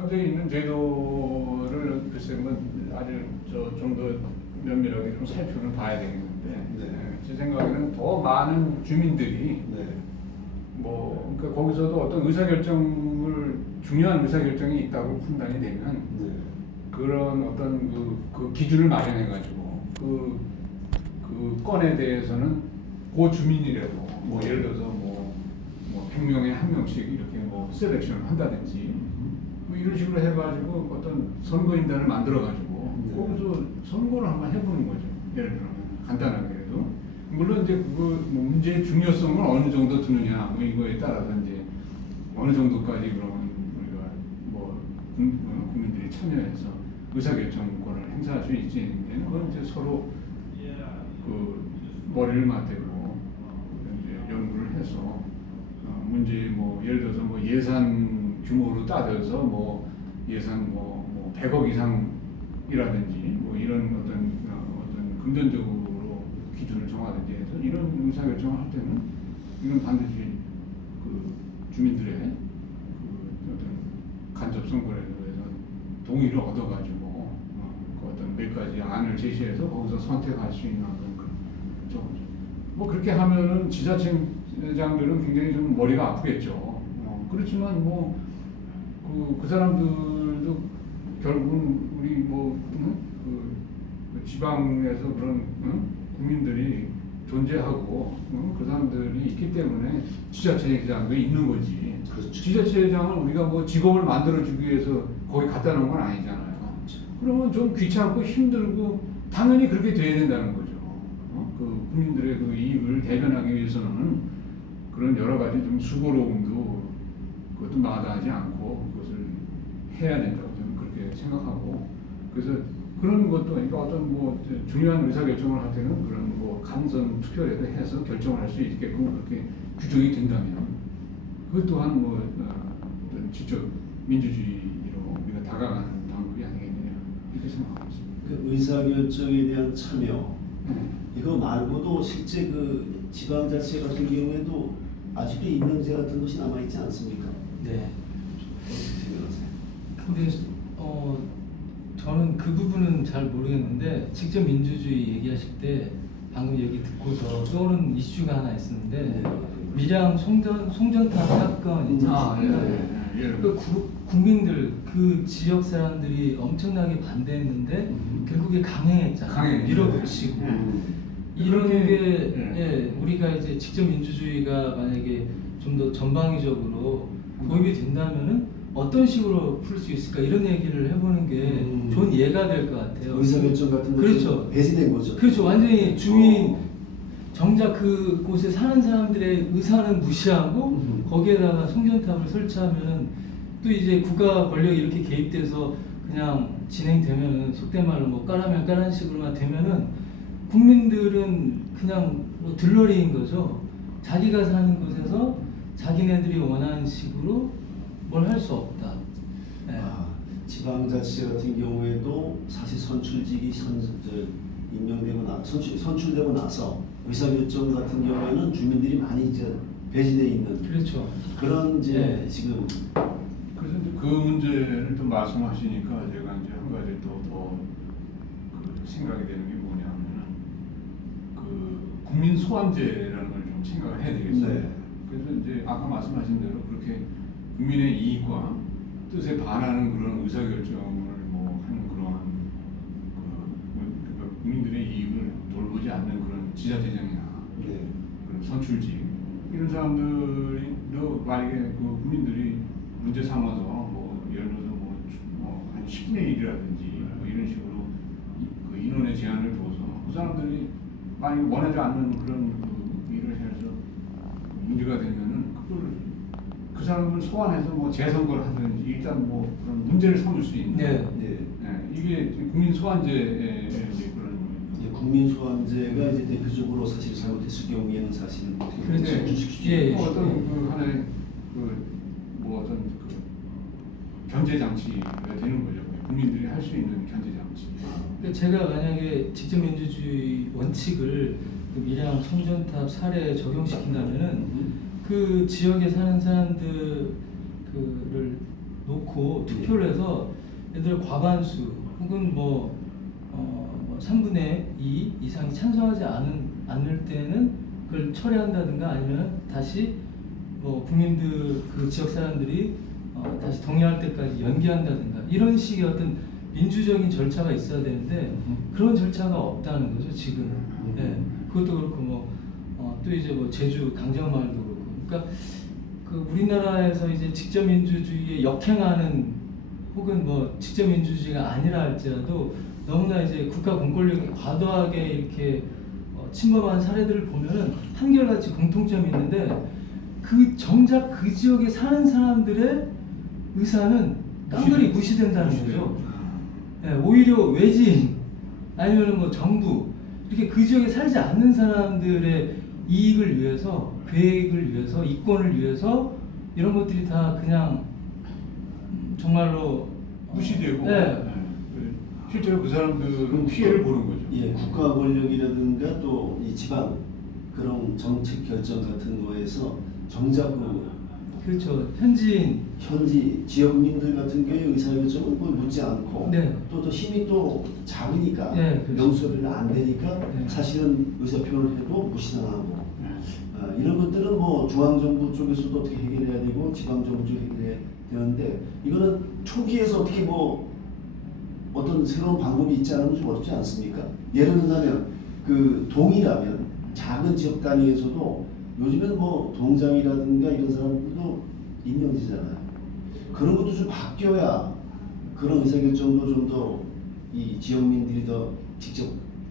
현재 있는 제도를 글쎄 뭐 아주 좀 더 면밀하게 좀 살펴는 봐야 되겠는데 네. 제 생각에는 더 많은 주민들이 네. 뭐 그러니까 거기서도 어떤 의사결정을 중요한 의사결정이 있다고 판단이 되면 네. 그런 어떤 그 기준을 마련해 가지고 그 건에 대해서는 그 주민이라도 뭐 예를 들어서 뭐 100명에 한 명씩 이렇게 뭐 셀렉션을 한다든지 뭐 이런 식으로 해가지고 어떤 선거인단을 만들어가지고 거기서 선거를 한번 해보는 거죠. 예를 들면 간단하게라도 물론 이제 그 문제의 중요성을 어느 정도 두느냐 뭐 이거에 따라서 이제 어느 정도까지 그러면 우리가 뭐 국민들이 참여해서 의사결정권을 행사할 수 있지. 그건 이제 서로 그 머리를 맞대고 이제 연구를 해서 문제 뭐 예를 들어서 뭐 예산 규모로 따져서 뭐 예산 뭐 100억 이상이라든지 뭐 이런 어떤 금전적으로 기준을 정하든지 해서 이런 의사결정을 할 때는 이건 반드시 그 주민들의 그 어떤 간접 선거라도 해서 동의를 얻어가지고 그 어떤 몇 가지 안을 제시해서 거기서 선택할 수 있는 그런 적어죠. 뭐 그렇게 하면은 지자체장들은 굉장히 좀 머리가 아프겠죠. 그렇지만 뭐 그 사람들도 결국은 우리 그 지방에서 그런 국민들이 존재하고 그 사람들이 있기 때문에 지자체장도 있는 거지. 그렇죠. 지자체장을 우리가 뭐 직업을 만들어주기 위해서 거기 갖다 놓은 건 아니잖아요. 그러면 좀 귀찮고 힘들고 당연히 그렇게 돼야 된다는 거죠. 그 국민들의 그 이익을 대변하기 위해서는 그런 여러 가지 좀 수고로움도 그것도 마다하지 않고 그것을 해야 된다고 저는 그렇게 생각하고 그래서 그런 것도 그러니까 어떤 뭐 중요한 의사결정을 할 때는 그런 뭐 간선 투표라도 해서 결정을 할 수 있게끔 그렇게 규정이 된다면 그것 또한 뭐 어떤 직접 민주주의로 우리가 다가가는 방법이 아니겠느냐 이렇게 생각하고 있습니다. 그 의사결정에 대한 참여 이거 말고도 실제 그 지방자치 같은 경우에도 아직도 임명제 같은 것이 남아 있지 않습니까? 네. 어떻게 생각하세요? 근데 저는 그 부분은 잘 모르겠는데 직접 민주주의 얘기하실 때 방금 얘기 듣고서 떠오른 이슈가 하나 있었는데 밀양 송전탑 사건 있지 않습니까? 그 국민들 그 지역 사람들이 엄청나게 반대했는데 결국에 강행했잖아요. 밀어붙이고 이런 게 예, 우리가 이제 직접 민주주의가 만약에 좀 더 전방위적으로 도입이 된다면은 어떤 식으로 풀 수 있을까 이런 얘기를 해보는 게 좋은 예가 될 것 같아요. 의사결정 같은 것이 그렇죠. 배제된 거죠. 그렇죠. 완전히 주민 정작 그곳에 사는 사람들의 의사는 무시하고 거기에다가 송전탑을 설치하면 또 이제 국가 권력이 이렇게 개입돼서 그냥 진행되면은 속된 말로 뭐 까라면 까라는 식으로만 되면은 국민들은 그냥 뭐 들러리인 거죠. 자기가 사는 곳에서 자기네들이 원하는 식으로 뭘 할 수 없다. 네. 지방자치 같은 경우에도 사실 선출직이 임명되고 선출되고 나서 의사결정 같은 경우에는 주민들이 많이 이제 배제돼 있는 그렇죠. 그런 이제 네. 지금 그래서 이제 그 문제를 또 말씀하시니까 제가 이제 한 가지 더 그 생각이 되는 게 뭐냐면은 그 국민 소환제라는 걸 좀 생각을 해야 되겠어요. 네. 그래서 이제 아까 말씀하신 대로 그렇게 국민의 이익과 뜻에 반하는 그런 의사결정을 뭐 하는 그러한 그러니까 국민들의 이익을 돌보지 않는 그런 지자체장이나 네. 그런 선출직 이런 사람들도 만약에 그 국민들이 문제 삼아서 뭐 예를 들어서 한 10분의 1이라든지 뭐 이런 식으로 그 인원의 제한을 둬서 그 사람들이 만약에 원하지 않는 그런 그 일을 해서 문제가 되면은 그걸 그 사람을 소환해서 뭐 재선거를 하든지 일단 뭐 그런 문제를 삼을 수 있는 이게 국민 소환제의 이제 그런 국민 소환제가 이제 대표적으로 사실 잘못했을 경우에는 사실은 그렇죠. 선출시키죠. 어떤 그 하나의 뭐 어떤 그 견제 장치가 되는 거죠. 국민들이 할 수 있는 견제 장치. 그러니까 제가 만약에 직접 민주주의 원칙을 그 밀양 송전탑 사례에 적용시킨다면은 그 지역에 사는 사람들을 놓고 투표를 해서 애들 과반수 혹은 뭐 3분의 2 이상이 찬성하지 않을 때는 그걸 철회한다든가 아니면 다시 뭐 국민들 그 지역 사람들이 다시 동의할 때까지 연기한다든가 이런 식의 어떤 민주적인 절차가 있어야 되는데 그런 절차가 없다는 거죠 지금. 네, 그것도 그렇고 또 이제 뭐 제주 강정마을도 그렇고. 그러니까 그 우리나라에서 이제 직접 민주주의에 역행하는 혹은 뭐 직접 민주주의가 아니라 할지라도 너무나 이제 국가 공권력이 과도하게 이렇게 침범한 사례들을 보면은 한결같이 공통점이 있는데 그 정작 그 지역에 사는 사람들의 의사는 깡그리 무시된다는 거죠. 네, 오히려 외지인 아니면은 뭐 정부 이렇게 그 지역에 살지 않는 사람들의 이익을 위해서, 계획을 위해서, 이권을 위해서 이런 것들이 다 그냥 정말로 무시되고 네. 실제로 그 사람들은 피해를 보는 거죠. 예, 국가 권력이라든가 또 이 지방 그런 정책 결정 같은 거에서 정작 그렇죠. 현지인 현지 지역민들 같은 경우에 의사결정은 뭐 묻지 않고 네. 또 힘이 또 작으니까 네, 그렇죠. 명소리가 안 되니까 네. 사실은 의사표현을 해도 무시당하고 네. 이런 것들은 뭐 중앙정부 쪽에서도 어떻게 해결해야 되고 지방정부 쪽에 해결해야 되는데 이거는 초기에서 어떻게 뭐 어떤 새로운 방법이 있지 않으면 좀 어렵지 않습니까? 예를 들면 그 동이라면 작은 지역 단위에서도 요즘엔 뭐 동장이라든가 이런 사람들도 임명지잖아요. 그런 것도 좀 바뀌어야 그런 의사결정도 좀 더 이 지역민들이 더 직접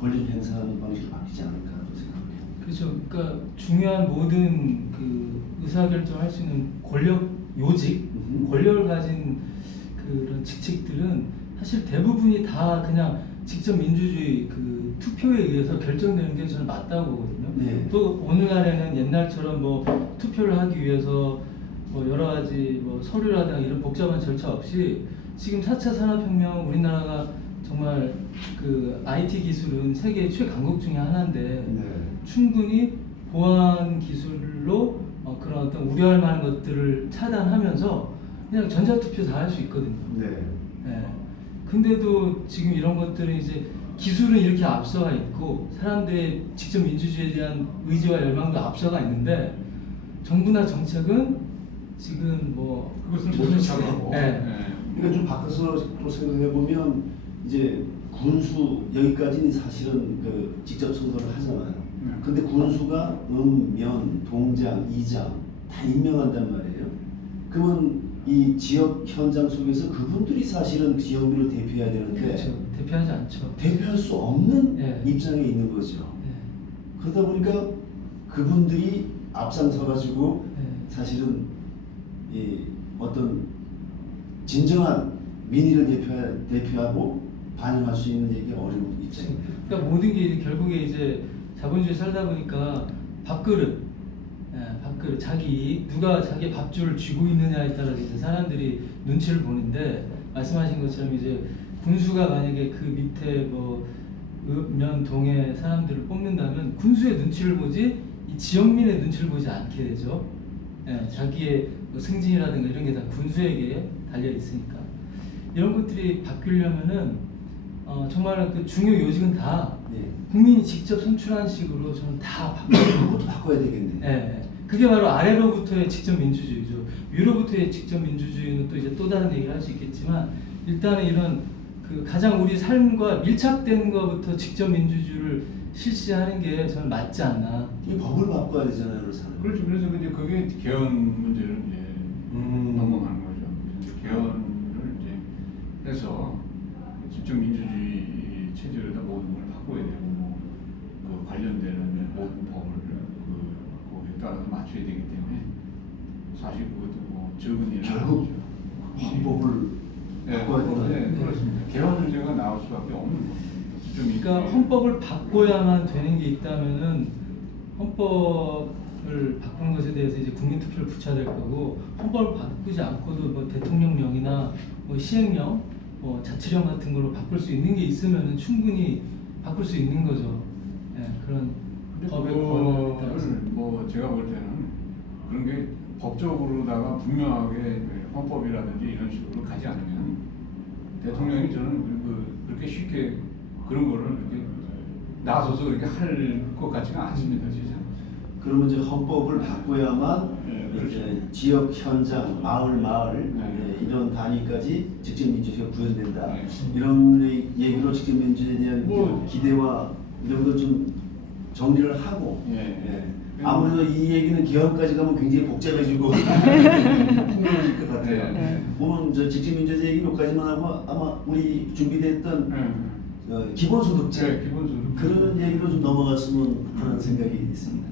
권리를 행사하는 방식으로 바뀌지 않을까 생각해요. 그렇죠. 그러니까 중요한 모든 그 의사결정할 수 있는 권력 요직, 권력을 가진 그런 직책들은 사실 대부분이 다 그냥 직접 민주주의 그 투표에 의해서 결정되는 게 저는 맞다고 보거든요. 네. 또 오늘날에는 옛날처럼 뭐 투표를 하기 위해서 뭐 여러 가지 뭐 서류라든가 이런 복잡한 절차 없이 지금 4차 산업혁명 우리나라가 정말 그 IT 기술은 세계 최강국 중에 하나인데 네. 충분히 보안 기술로 그런 어떤 우려할 만한 것들을 차단하면서 그냥 전자투표 다 할 수 있거든요. 네. 네. 근데도 지금 이런 것들은 이제 기술은 이렇게 앞서가 있고 사람들의 직접 민주주의에 대한 의지와 열망도 앞서가 있는데 정부나 정책은 지금 뭐 그것을 못 조금씩- 쫓아가고. 네. 네. 그러니까 좀 바꿔서 또 생각해 보면 이제 군수 여기까지는 사실은 그 직접 선거를 하잖아요. 근데 군수가 면, 동장, 이장 다 임명한단 말이에요. 그러면 이 지역 현장 속에서 그분들이 사실은 지역민을 대표해야 되는데 그렇죠. 대표하지 않죠. 대표할 수 없는 네. 입장에 있는 거죠. 네. 그러다 보니까 그분들이 앞장서 가지고 네. 사실은 이 어떤 진정한 민의를 대표하고 반영할 수 있는 얘기가 어려운 입장입니다. 그러니까 모든 게 이제 결국에 이제 자본주의 살다 보니까 밥그릇, 밥그릇, 자기 이익, 누가 자기 밥줄을 쥐고 있느냐에 따라서 이제 사람들이 눈치를 보는데 말씀하신 것처럼 이제 군수가 만약에 그 밑에 뭐 면, 동의 사람들을 뽑는다면 군수의 눈치를 보지 이 지역민의 눈치를 보지 않게 되죠. 자기의 뭐 승진이라든가 이런 게 다 군수에게 달려 있으니까 이런 것들이 바뀌려면은 정말 그 중요 요직은 다 예. 국민이 직접 선출한 식으로 저는 다 그것도 바꿔야 되겠네. 예. 그게 바로 아래로부터의 직접 민주주의죠. 위로부터의 직접 민주주의는 또 이제 또 다른 얘기를 할 수 있겠지만 일단은 이런 그 가장 우리 삶과 밀착된 것부터 직접 민주주의를 실시하는 게 저는 맞지 않나. 이 법을 바꿔야 되잖아요, 그래서. 그렇죠. 그래서 이제 그게 개헌 문제를 이제 넘어가는 거죠. 이제 개헌을 이제 해서 직접 민주주의 체제로다 모든 걸 바꿔야 되고 그 관련되는 모든 법을 거기에 따라서 맞춰야 되기 때문에 사실 그것도 뭐 적은 일은 결국 아니죠. 헌법을 네, 바꿔야 된다. 네, 그렇습니다. 개헌 문제가 나올 수밖에 없는 겁니다. 그러니까 헌법을 바꿔야만 되는 게 있다면은 헌법을 바꾸는 것에 대해서 이제 국민 투표를 붙여야 될 거고 헌법을 바꾸지 않고도 뭐 대통령령이나 뭐 시행령, 뭐 자치령 같은 걸로 바꿀 수 있는 게 있으면은 충분히 바꿀 수 있는 거죠. 그런 법의 권한에 따라서. 그거를 뭐 제가 볼 때는 그런 게 법적으로다가 분명하게 헌법이라든지 이런 식으로 가지 않으면 대통령이 저는 그렇게 쉽게 그런 거를 이렇게 나서서 이렇게 할 것 같지가 않습니다, 진짜. 그러면 이제 헌법을 바꿔야만 네, 그렇죠. 이제 지역 현장, 마을 네. 이런 단위까지 직접 민주주의가 구현된다. 네. 이런 얘기로 직접 민주주의에 대한 뭐- 기대와 이런 걸 좀 정리를 하고 예. 아무래도 이 얘기는 개헌까지 가면 굉장히 복잡해지고 풍요해질 것 같아요. 네. 오늘 저 직접 민주주의 얘기 여기까지만 하고 아마 우리 준비됐던 기본소득제 네, 기본소득. 그런 얘기로 좀 넘어갔으면 하는 생각이 있습니다.